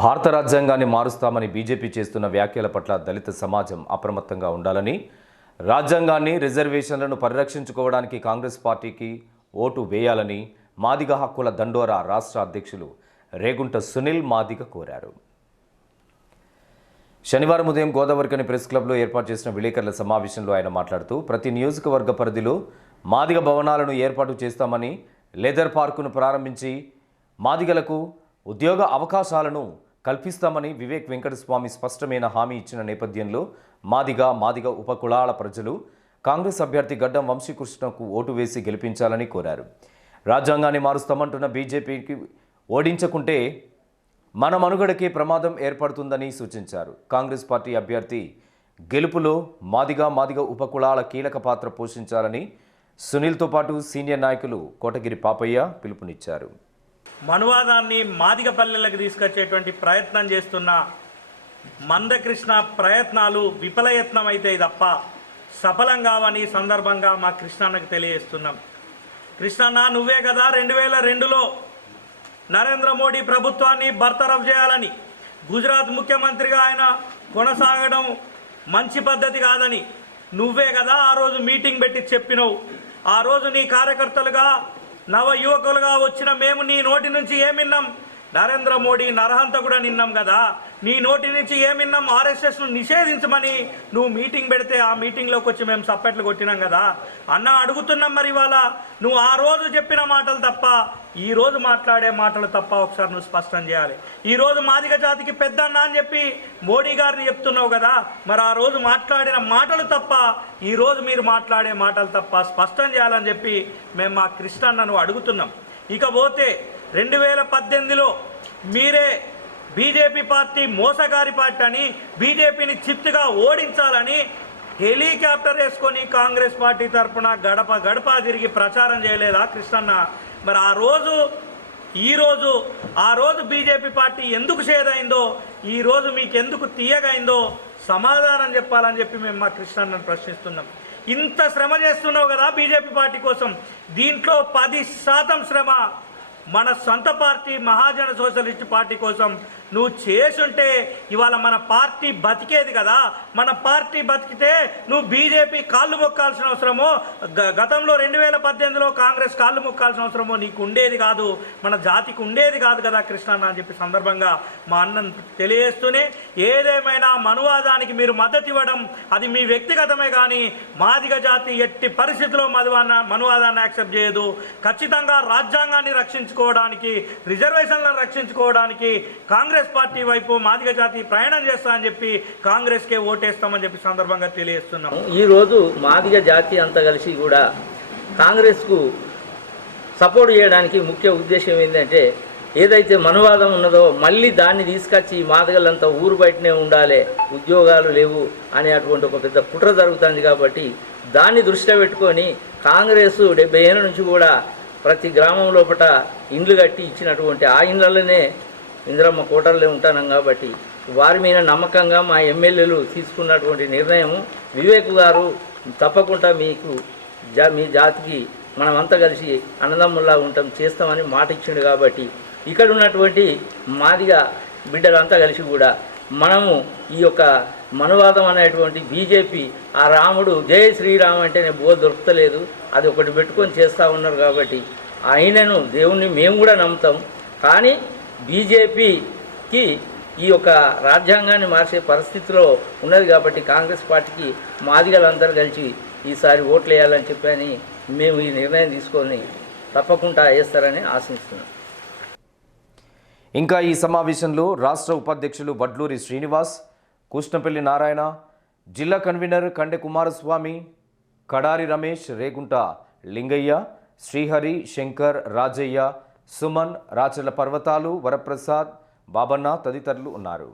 భారత రాజ్యాంగాన్ని మారుస్తామని బీజేపీ చేస్తున్న వ్యాఖ్యల పట్ల దళిత సమాజం అప్రమత్తంగా ఉండాలని రాజ్యాంగాన్ని రిజర్వేషన్లను పరిరక్షించుకోవడానికి కాంగ్రెస్ పార్టీకి ఓటు వేయాలని మాదిగ హక్కుల దండోరా రాష్ట్ర అధ్యక్షులు రేగుంట సునీల్ మాదిగ కోరారు. శనివారం ఉదయం గోదావరికని ప్రెస్ క్లబ్లో ఏర్పాటు చేసిన విలేకరుల సమావేశంలో ఆయన మాట్లాడుతూ ప్రతి నియోజకవర్గ పరిధిలో మాదిగ భవనాలను ఏర్పాటు చేస్తామని లెదర్ పార్కును ప్రారంభించి మాదిగలకు ఉద్యోగ అవకాశాలను కల్పిస్తామని వివేక్ వెంకటస్వామి స్పష్టమైన హామీ ఇచ్చిన నేపథ్యంలో మాదిగ మాదిగ ఉపకులాల ప్రజలు కాంగ్రెస్ అభ్యర్థి గడ్డం వంశీకృష్ణకు ఓటు వేసి గెలిపించాలని కోరారు. రాజ్యాంగాన్ని మారుస్తామంటున్న బీజేపీకి ఓడించకుంటే మన మనుగడకే ప్రమాదం ఏర్పడుతుందని సూచించారు. కాంగ్రెస్ పార్టీ అభ్యర్థి గెలుపులో మాదిగా మాదిగ ఉపకులాల కీలక పాత్ర పోషించాలని సునీల్తో పాటు సీనియర్ నాయకులు కోటగిరి పాపయ్య పిలుపునిచ్చారు. మనువాదాన్ని మాదిగ పల్లెలకు తీసుకొచ్చేటువంటి ప్రయత్నం చేస్తున్న మందకృష్ణ ప్రయత్నాలు విఫలయత్నం అయితే తప్ప సఫలం కావని సందర్భంగా మా కృష్ణన్నకు తెలియజేస్తున్నాం. కృష్ణన్న నువ్వే కదా రెండు వేల రెండులో నరేంద్ర మోడీ ప్రభుత్వాన్ని బర్తరఫ్ చేయాలని గుజరాత్ ముఖ్యమంత్రిగా ఆయన కొనసాగడం మంచి పద్ధతి కాదని నువ్వే కదా ఆ రోజు మీటింగ్ పెట్టి చెప్పినవు. ఆ రోజు నీ కార్యకర్తలుగా నవ యువకులుగా వచ్చిన మేము నీ నోటి నుంచి ఏమిన్నాం నరేంద్ర మోడీ నరహంత కూడా నిన్నాం కదా. నీ నోటి నుంచి ఏమిన్నాం ఆర్ఎస్ఎస్ను నిషేధించమని నువ్వు మీటింగ్ పెడితే ఆ మీటింగ్లోకి వచ్చి మేము సప్పెట్లు కొట్టినాం కదా. అన్న అడుగుతున్నాం మరి ఇవాళ. నువ్వు ఆ రోజు చెప్పిన మాటలు తప్ప ఈ రోజు మాట్లాడే మాటలు తప్ప ఒకసారి నువ్వు స్పష్టం చేయాలి. ఈ రోజు మాదిగ జాతికి పెద్ద అన్న అని చెప్పి మోడీ గారిని చెప్తున్నావు కదా. మరి ఆ రోజు మాట్లాడిన మాటలు తప్ప ఈ రోజు మీరు మాట్లాడే మాటలు తప్ప స్పష్టం చేయాలని చెప్పి మేము మా కృష్ణన్నను అడుగుతున్నాం. ఇకపోతే రెండు వేల పద్దెనిమిదిలో మీరే బీజేపీ పార్టీ మోసగారి పార్టీ అని బీజేపీని చిత్తుగా ఓడించాలని హెలికాప్టర్ వేసుకొని కాంగ్రెస్ పార్టీ తరఫున గడప గడప తిరిగి ప్రచారం చేయలేదా కృష్ణన్న? మరి ఆ రోజు ఈరోజు ఆ రోజు బీజేపీ పార్టీ ఎందుకు షేదైందో ఈ రోజు మీకు ఎందుకు తీయగైందో సమాధానం చెప్పాలని చెప్పి మేము మా కృష్ణన్నను ప్రశ్నిస్తున్నాం. ఇంత శ్రమ చేస్తున్నావు కదా బీజేపీ పార్టీ కోసం. దీంట్లో పది శాతం శ్రమ మన సొంత పార్టీ మహాజన సోషలిస్ట్ పార్టీ కోసం నువ్వు చేసుంటే ఇవాళ మన పార్టీ బతికేది కదా. మన పార్టీ బతికితే నువ్వు బీజేపీ కాళ్ళు మొక్కాల్సిన అవసరమో గ- గతంలో రెండు వేల పద్దెనిమిదిలో కాంగ్రెస్ కాళ్ళు మొక్కాల్సిన అవసరమో నీకు ఉండేది కాదు. మన జాతికి ఉండేది కాదు కదా కృష్ణన్న అని చెప్పి సందర్భంగా మా అన్నం తెలియజేస్తూనే ఏదేమైనా మనువాదానికి మీరు మద్దతు ఇవ్వడం అది మీ వ్యక్తిగతమే కానీ మాదిగ జాతి ఎట్టి పరిస్థితిలో మధువాన్న మనువాదాన్ని యాక్సెప్ట్ చేయదు. ఖచ్చితంగా రాజ్యాంగాన్ని రక్షించుకోవడానికి రిజర్వేషన్లను రక్షించుకోవడానికి కాంగ్రెస్ పార్టీ వైపు మాదిగ జాతి ప్రయాణం చేస్తా అని చెప్పి కాంగ్రెస్కే ఓటేస్తామని చెప్పి సందర్భంగా తెలియజేస్తున్నాం. ఈరోజు మాదిగ జాతి అంతా కలిసి కూడా కాంగ్రెస్కు సపోర్ట్ చేయడానికి ముఖ్య ఉద్దేశం ఏంటంటే ఏదైతే మనువాదం ఉన్నదో మళ్ళీ దాన్ని తీసుకొచ్చి ఈ ఊరు బయటనే ఉండాలి ఉద్యోగాలు లేవు అనే అటువంటి ఒక పెద్ద కుట్ర జరుగుతుంది కాబట్టి దాన్ని దృష్టిలో పెట్టుకొని కాంగ్రెస్ డెబ్బై ఏళ్ళ నుంచి కూడా ప్రతి గ్రామం లోపల ఇండ్లు కట్టి ఇచ్చినటువంటి ఆ ఇండ్లలోనే ఇందిరమ్మ కోటల్లో ఉంటున్నాం కాబట్టి వారి మీద నమ్మకంగా మా ఎమ్మెల్యేలు తీసుకున్నటువంటి నిర్ణయం వివేక్ గారు తప్పకుండా మీకు జా మీ జాతికి మనమంతా కలిసి అన్నదమ్ముల్లా ఉంటాం చేస్తామని మాట ఇచ్చిండు కాబట్టి ఇక్కడ ఉన్నటువంటి మాదిగా బిడ్డలంతా కలిసి కూడా మనము ఈ యొక్క మనువాదం అనేటువంటి బీజేపీ ఆ రాముడు జయ శ్రీరామ్ అంటేనే బోధ దొరుకుతలేదు అది ఒకటి పెట్టుకొని చేస్తూ ఉన్నారు కాబట్టి ఆయనను దేవుణ్ణి మేము కూడా నమ్ముతాం. కానీ బీజేపీకి ఈ యొక్క రాజ్యాంగాన్ని మార్చే పరిస్థితిలో ఉన్నది కాబట్టి కాంగ్రెస్ పార్టీకి మాదిగలందరూ కలిసి ఈసారి ఓట్లు వేయాలని చెప్పని మేము ఈ నిర్ణయం తీసుకొని తప్పకుండా వేస్తారని ఆశిస్తున్నాం. ఇంకా ఈ సమావేశంలో రాష్ట్ర ఉపాధ్యక్షులు వడ్లూరి శ్రీనివాస్ కృష్ణపల్లి నారాయణ జిల్లా కన్వీనర్ కండె కుమారస్వామి కడారి రమేష్ రేగుంట లింగయ్య శ్రీహరి శంకర్ రాజయ్య సుమన్ రాచర్ల పర్వతాలు వరప్రసాద్ బాబన్న తదితరులు ఉన్నారు.